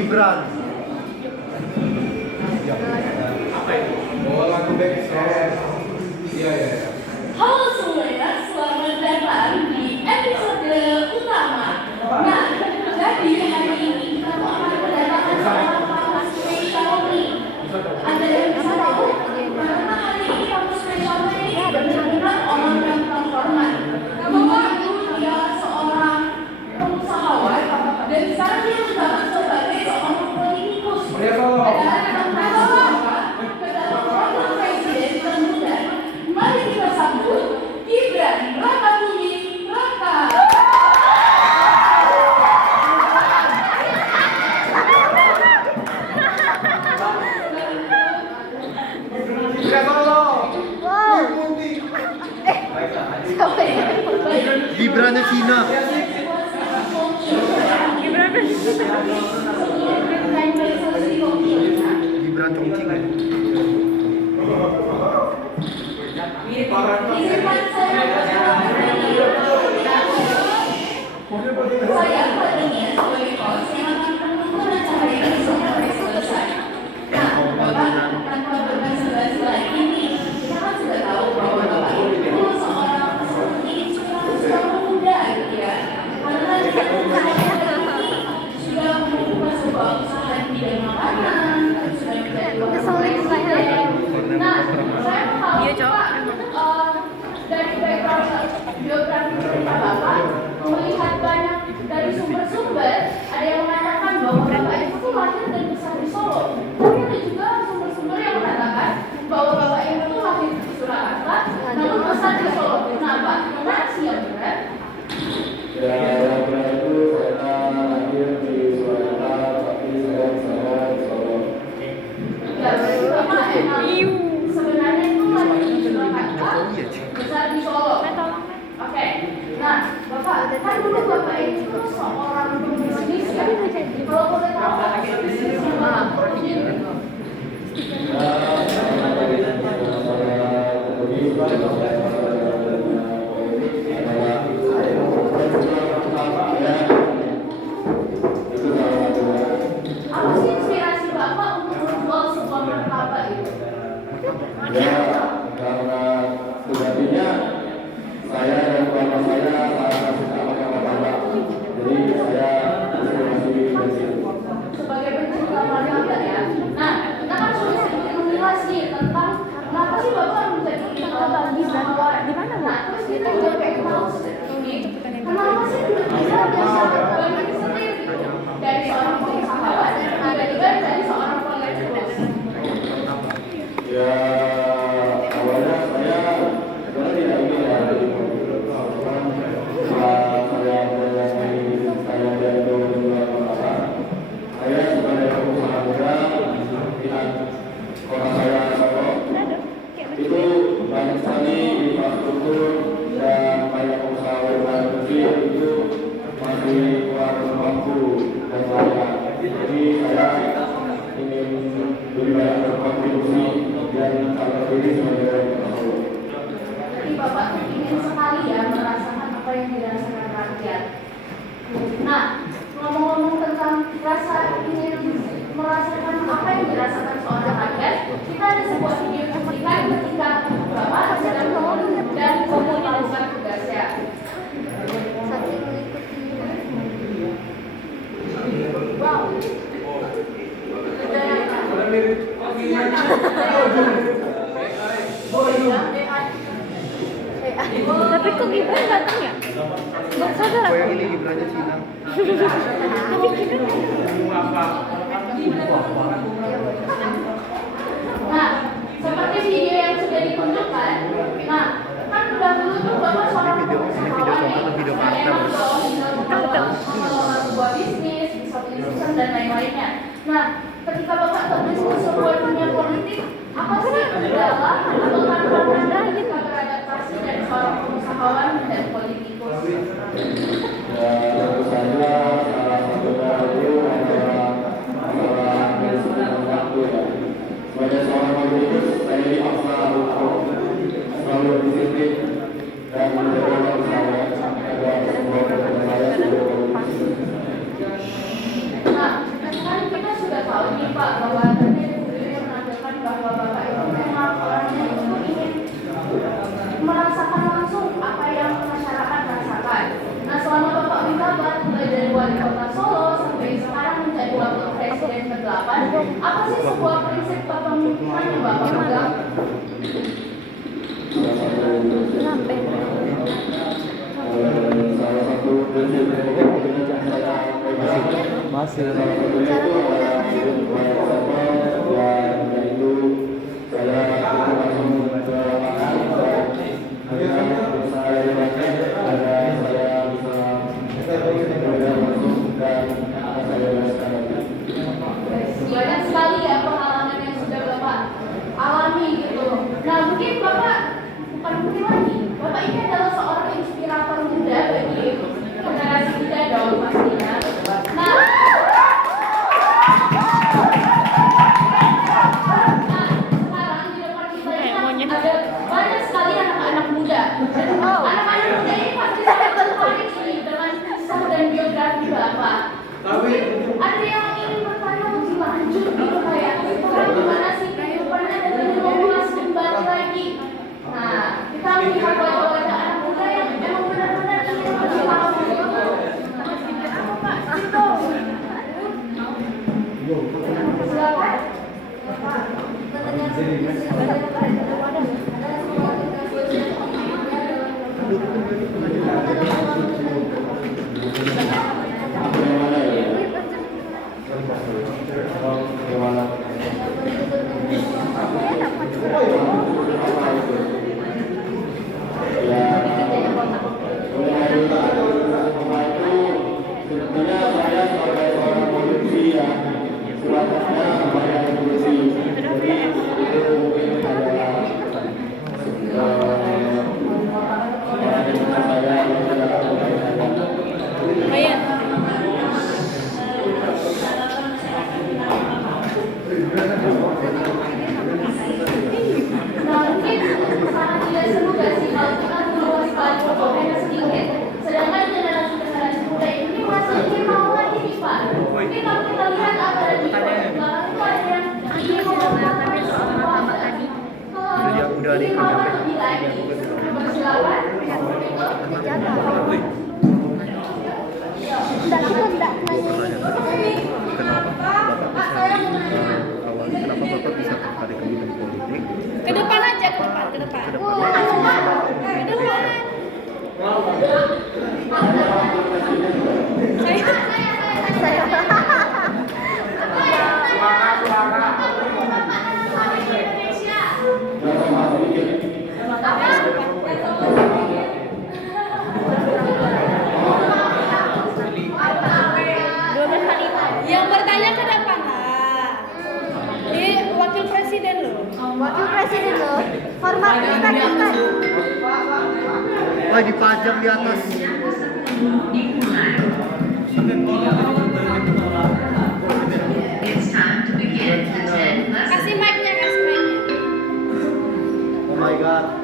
Gibran. Apa itu? Oh, lagu background. Iya. Halo semuanya, selamat datang di episode utama. Nah, jadi hari ini kita akan mendatangkan seorang spesial nih. Ada yang bisa tahu? Karena hari ini kamu spesial ini benar-benar orang yang terhormat. Dia seorang pengusahawan dan sekarang dia menjabat sebagai seorang politikus. Mari kita sambut Gibran Rakabuming Raka. Gibrannya Cina. Gibran Chongqing ya. Saya tadinya sebagai host yang akan menunggu acara ini sampai selesai. Nah, Bapak tanpa berbahasa-bahasa ini, kita kan sudah tahu bahwa Bapak itu seorang seperti inspirasi kaum muda gitu ya. Karena dia sudah membuka sebuah usaha di bidang makanan, sudah menjadi wakil presiden. Nah, saya mau tahu Pak, dari background biografi cerita Bapak, melihat banyak dari sumber-sumber, ada yang mengatakan bahwa Bapak itu lahir dan besar di Solo. Tapi ada juga sumber-sumber yang mengatakan bahwa Bapak itu lahir di Surakarta, namun besar di Solo. Kenapa? Mana sih yang benar? Ya, yang benar itu saya lahir di Surakarta, tapi saya besar di Solo. Ya, berarti Bapak emang sebenarnya itu lahir di Surakarta, besar di Solo. Oke, nah Bapak, kan dulu Bapak itu seorang pebisnis ya. Kalau boleh tahu Bapak bisnis apa? Apa sih inspirasi Bapak untuk membuat sebuah martabak itu? Ya, karena sejatinya saya dan keluarga saya sangat suka makan martabak. Jadi saya inspirasi dari situ. Sebagai pencinta martabak ya. Nah, kita kan sudah sedikit mengulas nih tentang kenapa sih Bapak menjadi usahawan. Nah, terus kita juga pengen tahu ini, kenapa sih bisa bisa berbagi sendiri dari seorang pengusahawan dan tiba-tiba dari seorang politikus. Ya, awalnya saya sebenarnya tidak ingin ya jadi politikus. Setelah saya mulai saya jatuh di martabak, saya sebagai pengusaha muda lihat kota saya Solo itu banyak sekali infrastruktur dan banyak usaha UMKM kecil itu masih kurang mampu dan layak. Jadi saya ingin lebih banyak berkontribusi dan mencapai diri sebagai pengusaha. Jadi Bapak ingin sekali ya merasakan apa yang dirasakan rakyat. Nah, ngomong-ngomong tentang rasa ingin merasakan apa yang dirasakan seorang rakyat, kita ada sebuah video cuplikan ketika Bapak sedang mengurus dan melakukan tugasnya. Wow. Tapi kok Gibran datang ya? Nggak sadar Oh aku. yang ini Gibrannya Cina. Tapi Gibran Nah, seperti video yang sudah ditunjukkan, nah, kan dahulu tuh Bapak seorang pengusahawan atau video yang kartel? memang mengelola sebuah bisnis, bisa usaha dan lain-lainnya. Nah, ketika Bapak terjun sebuah dunia politik, apa sih kendala atau tantangan ketika beradaptasi dari seorang pengusahawan dan politikus? Ya, tentu saja salah satunya itu adalah masalah manajemen waktu ya. Sebagai seorang politikus, saya dipaksa untuk selalu disiplin dan menjaga usaha agar semua program saya sudah Nah, kan kita Pak bahwa tadi menampilkan bahwa Bapak itu memang orangnya itu ingin merasakan langsung apa yang masyarakat rasakan. Nah, selama Bapak menjabat mulai dari wali kota Solo sampai sekarang menjadi wakil presiden ke-8, apa sih sebuah prinsip kepemimpinan yang Bapak pegang? Salah satu prinsip masih yaitu saya langsung ke lapangan saya bisa langsung dan saya rasakan. Banyak sekali ya pengalaman yang sudah Bapak alami gitu. Nah, mungkin Bapak bukan mungkin lagi, Bapak ini adalah seorang inspirator muda bagi generasi muda dong pastinya. Nah, sekarang di depan kita ini ada banyak sekali anak-anak muda. Anak-anak muda ini pasti sangat tertarik nih dengan kisah dan biografi Bapak. Mungkin ada yang ingin bertanya lebih lanjut gitu kayak gimana sih kehidupannya dan lebih mengulas kembali lagi. Nah, kita melihat wajah-wajah anak muda yang memang benar-benar ingin bersilakan gitu. Apa Pak? Situ. Silakan. Ke depan aja, ke depan. Ke depan. Yang bertanya ke depan lah. Ini wakil presiden loh. Wakil presiden loh. Hormat Ustaz. Wah, dipajang di atas. Kasih mic-nya, kasih mic-nya. Oh my god.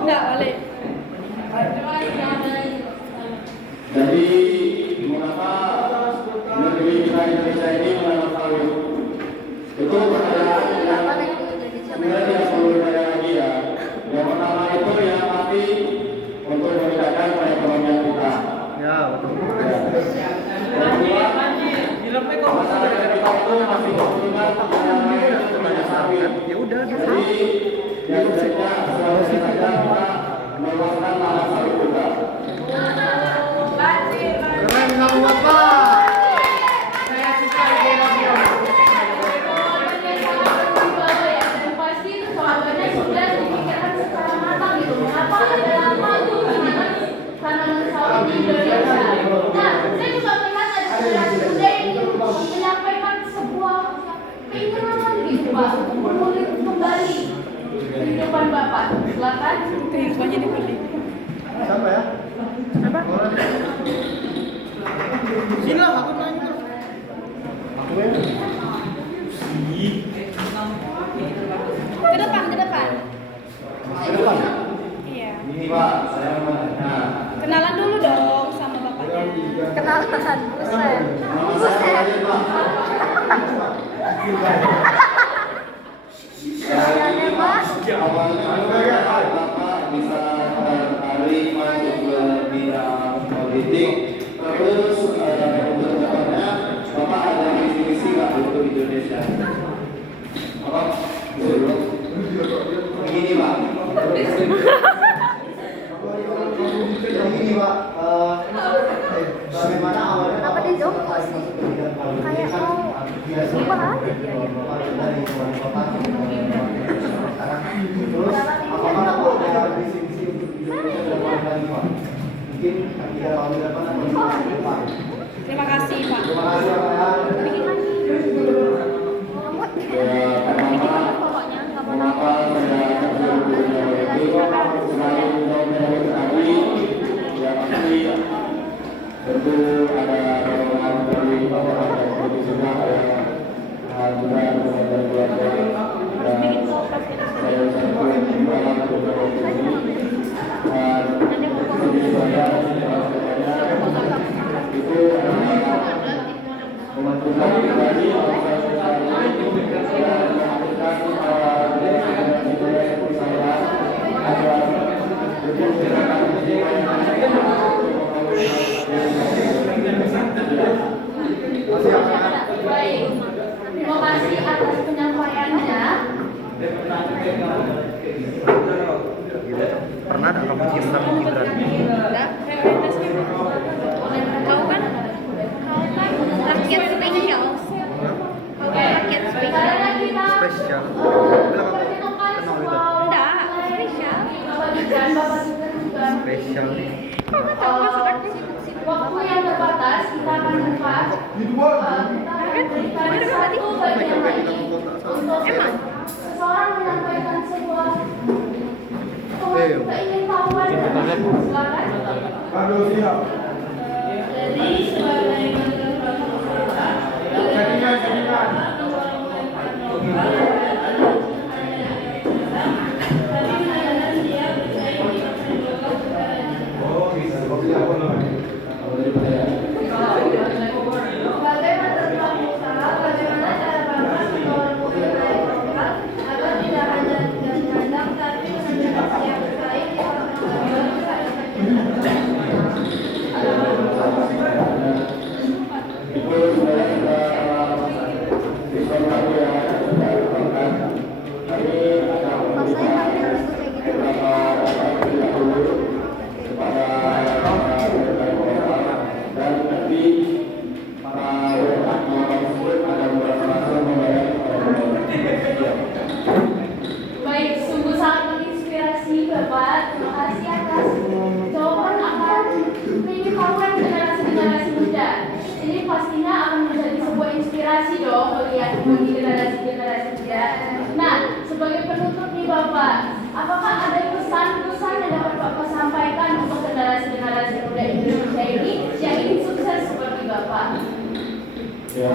Enggak boleh. Jadi mengapa negeri kita Indonesia ini menanam sawit? Itu pertanyaan yang sebenarnya tidak perlu ditanya lagi ya. Yang pertama itu yang pasti untuk meningkatkan perekonomian kita. Ya, betul. Yang kedua, masyarakat kita itu masih berhubungan dengan sawit. Ya udah, Jadi yang sebaiknya seharusnya kita meluaskan lahan sawit kita. Keren kamu Bapak. Saya suka ide Bapak. Pasti itu jawabannya sudah dipikirkan secara matang gitu. Mengapa ada lama itu tanaman sawit di Indonesia? Nah, saya juga melihat ada generasi muda yang menyampaikan sebuah keinginan gitu Pak, untuk mengulik kembali kehidupan Bapak. Silakan. Kehidupannya dibeli. Pak, saya mau nanya. Kenalan dulu dong sama bapaknya. Kenalan, buset. Nama saya Raden, Pak. Kayaknya, Pak. Awalnya Bapak bisa tertarik masuk ke bidang politik. Terus untuk depannya Bapak ada visi-misi nggak untuk Indonesia? Apa? Begini Pak. Begini Pak, bagaimana awalnya Kenapa dia jongkok sih? Kayak mau lupa aja dia. Terus apakah Bapak ada visi-misi untuk Indonesia ke depan lagi Pak? Mungkin 3 tahun ke depan atau 5 tahun ke depan. Terima kasih Pak. Terima kasih Pak. Bikin lagi. Pokoknya nggak mau Mengapa saya terjun ke dunia politik? Selain menjadi tadi, ya pasti tentu ada dorongan dari Bapak dan Ibu juga juga dari keluarga dan saya sangat dalam berkomunikasi dan jadi saya itu memantulkan pribadi Baik, terima kasih atas penyampaiannya. Pernah ada kamu cinta sama Gibran? Enggak, prioritasnya kau kan rakyat spesial. Rakyat spesial. Spesial. Enggak, spesial. Spesial. Waktu yang terbatas kita akan buka satu bagian lagi untuk seseorang menyampaikan sebuah keingintahuan. Silakan. Aduh siap. Jadi sebagai Jadikan. Oh bisa. bagaimana tentang usaha, bagaimana cara Bapak mendorong budaya lokal agar tidak hanya dipandang tapi menjadi yang baik di Baik, sungguh sangat menginspirasi Bapak. Terima kasih atas jawaban akan pengetahuan generasi muda. Ini pastinya akan menjadi sebuah inspirasi dong bagi generasi muda. Nah, sebagai penutup nih Bapak, apakah ada pesan-pesan yang dapat Bapak sampaikan untuk generasi muda Indonesia ini yang ingin sukses seperti Bapak? Ya,